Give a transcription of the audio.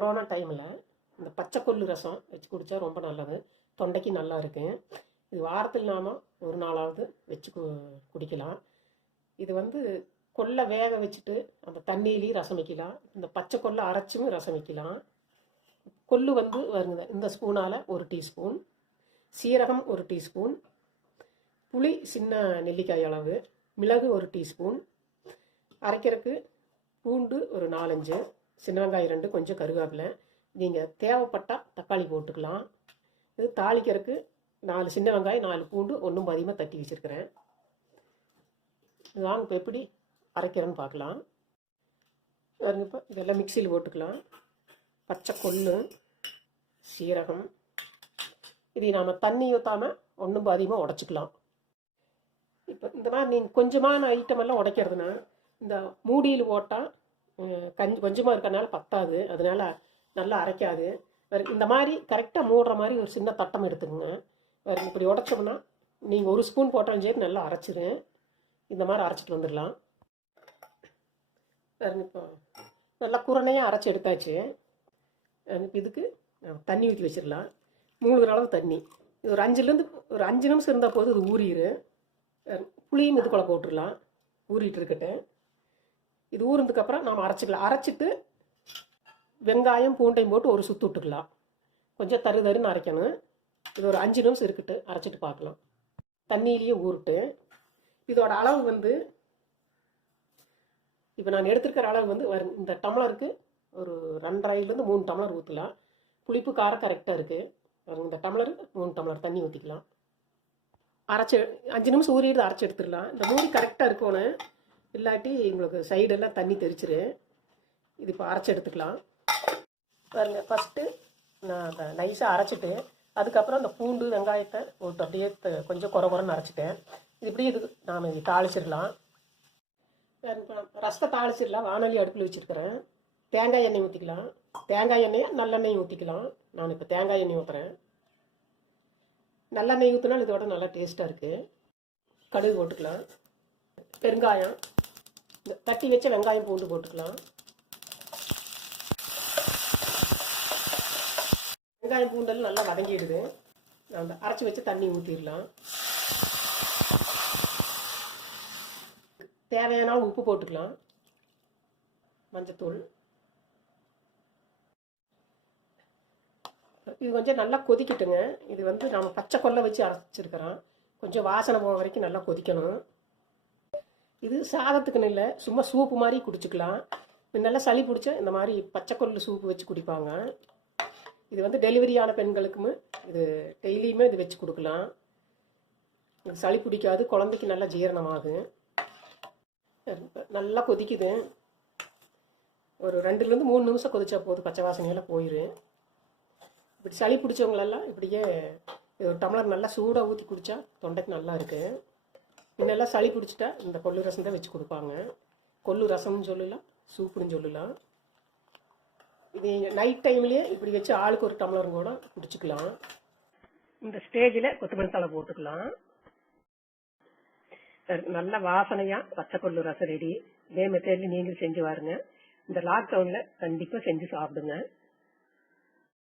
Corona டைமில் இந்த பச்சை கொள்ளு ரசம் வச்சு குடித்தா ரொம்ப நல்லது, தொண்டைக்கு நல்லா இருக்கு. இது வாரத்தில் நாம் ஒரு நாளாவது வச்சு குடிக்கலாம். இது வந்து கொல்லை வேக வச்சுட்டு அந்த தண்ணியிலையும் ரசம் வைக்கலாம், இந்த பச்சை கொல்லை அரைச்சும் ரசம் வைக்கலாம். கொள்ளு வந்து வருங்க, இந்த ஸ்பூனால் 1 டீஸ்பூன், சீரகம் 1 டீஸ்பூன், புளி சின்ன நெல்லிக்காய் அளவு, மிளகு 1 டீஸ்பூன், அரைக்கிறதுக்கு பூண்டு ஒரு 4-5, சின்ன வெங்காயம் 2, கொஞ்சம் கருவேப்பிலை. நீங்கள் தேவைப்பட்டால் தக்காளி போட்டுக்கலாம். இது தாளிக்கிறதுக்கு 4 சின்ன வெங்காயம், 4 பூண்டு, ஒன்றும் அதிகமாக தட்டி வச்சுருக்கிறேன். வாங்க இப்போ எப்படி அரைக்கிறேன்னு பார்க்கலாம். இப்போ இதெல்லாம் மிக்சியில் போட்டுக்கலாம். பச்சை கொள்ளு, சீரகம், இதை நாம் தண்ணி ஊற்றாமல் ஒன்றும் அதிகமாக உடச்சிக்கலாம். இப்போ இந்த மாதிரி நீங்கள் கொஞ்சமான ஐட்டமெல்லாம் உடைக்கிறதுனா இந்த மூடியில் போட்டால் கொஞ்சமாக இருக்கிறனால பத்தாது, அதனால் நல்லா அரைக்காது. இந்த மாதிரி கரெக்டாக மூடுற மாதிரி ஒரு சின்ன தட்டம் எடுத்துக்கோங்க. வேறு இப்படி உடச்சோம்னா நீங்கள் 1 ஸ்பூன் போட்டாலும் சரி நல்லா அரைச்சிடும். இந்த மாதிரி அரைச்சிட்டு வந்துடலாம். வேறு இப்போ நல்லா குரணையாக அரைச்சி எடுத்தாச்சு. இப்போ இதுக்கு தண்ணி ஊற்றி வச்சிடலாம். 3 அளவு தண்ணி. இது ஒரு 5 நிமிஷம் இருந்தால் போது இது ஊறிடும். புளியும் இதுக்குள்ளே போட்டுடலாம், ஊறிட்டு இருக்கட்டும். இது ஊறினதுக்கப்புறம் நாம் அரைச்சிக்கலாம். அரைச்சிட்டு வெங்காயம் பூண்டையும் போட்டு ஒரு சுற்று விட்டுக்கலாம். கொஞ்சம் தருன்னு அரைக்கணும். இது ஒரு 5 நிமிஷம் இருக்கட்டு, அரைச்சிட்டு பார்க்கலாம். தண்ணியிலேயே ஊறிட்டு இதோட அளவு வந்து இப்போ நான் எடுத்துருக்கிற அளவு வந்து இந்த டம்ளருக்கு ஒரு 2.5லேருந்து 3 டம்ளர் ஊற்றலாம். புளிப்பு காரம் கரெக்டாக இருக்குது. இந்த டம்ளருக்கு 3 டம்ளர் தண்ணி ஊற்றிக்கலாம். அரைச்சி 5 நிமிஷம் ஊறிடுது, அரைச்சி எடுத்துடலாம். இந்த மூடி கரெக்டாக இருக்கணும், இல்லாட்டி உங்களுக்கு சைடெல்லாம் தண்ணி தெரிச்சிரு. இது இப்போ அரைச்சி எடுத்துக்கலாம். பாருங்கள், ஃபஸ்ட்டு நான் அதை நைஸாக அரைச்சிட்டு அதுக்கப்புறம் அந்த பூண்டு வெங்காயத்தை போட்டு அப்படியே கொஞ்சம் குறன்னு அரைச்சிட்டேன். இது இப்படியே இது நாம் இது தாளிச்சிடலாம். ரசத்தை தாளிச்சிடலாம். வானொலி அடுப்பில் வச்சுருக்கிறேன். தேங்காய் எண்ணெய் ஊற்றிக்கலாம். தேங்காய் எண்ணெயை நல்லெண்ணெய் ஊற்றிக்கலாம். நான் இப்போ தேங்காய் எண்ணெய் ஊற்றுறேன். நல்லெண்ணெய் ஊற்றினால் இதோட நல்லா டேஸ்ட்டாக இருக்குது. கடுகு போட்டுக்கலாம். பெருங்காயம், தட்டி வச்ச வெங்காயம் பூண்டு போட்டுக்கலாம். வெங்காயம் பூண்டெல்லாம் நல்லா வதங்கிடுது. அந்த அரைச்சி வச்சு தண்ணி ஊற்றிடலாம். தேவையான உப்பு போட்டுக்கலாம். மஞ்சத்தூள். இது கொஞ்சம் நல்லா கொதிக்கட்டுங்க. இது வந்து நம்ம பச்சை கொல்லை வச்சு அரைச்சிருக்கிறோம். கொஞ்சம் வாசனை போக வரைக்கும் நல்லா கொதிக்கணும். இது சாதத்துக்குன்னு இல்லை, சும்மா சூப்பு மாதிரி குடிச்சிக்கலாம். நல்லா சளி பிடிச்சா இந்த மாதிரி பச்சை கொல்லு சூப்பு வச்சு குடிப்பாங்க. இது வந்து டெலிவரியான பெண்களுக்குமே இது டெய்லியுமே இது வச்சு கொடுக்கலாம். இது சளி பிடிக்காது, குழந்தைக்கு நல்லா ஜீரணமாகும். நல்லா கொதிக்குது. ஒரு 2லேருந்து 3 நிமிஷம் கொதிச்சா போதும், பச்சை வாசனையெல்லாம் போயிடும். இப்படி சளி பிடிச்சவங்களெல்லாம் இப்படியே ஒரு டம்ளர் நல்லா சூடாக ஊற்றி குடித்தா தொண்டைக்கு நல்லா இருக்குது. இன்னெல்லாம் சளி பிடிச்சிட்டா இந்த கொள்ளு ரசம் தான் வச்சு கொடுப்பாங்க. கொள்ளு ரசம்னு சொல்லலாம், சூப்புன்னு சொல்லலாம். இது நைட் டைம்லேயே இப்படி வச்சு ஆளுக்கு ஒரு டம்ளரும் கூட குடிச்சிக்கலாம். இந்த ஸ்டேஜில் கொத்தமல்லி தழை போட்டுக்கலாம். நல்ல வாசனையாக பச்சை கொள்ளு ரசம் ரெடி. இதே மெத்தேடில் நீங்கள் செஞ்சு பாருங்க. இந்த லாக்டவுனில் கண்டிப்பாக செஞ்சு சாப்பிடுங்க.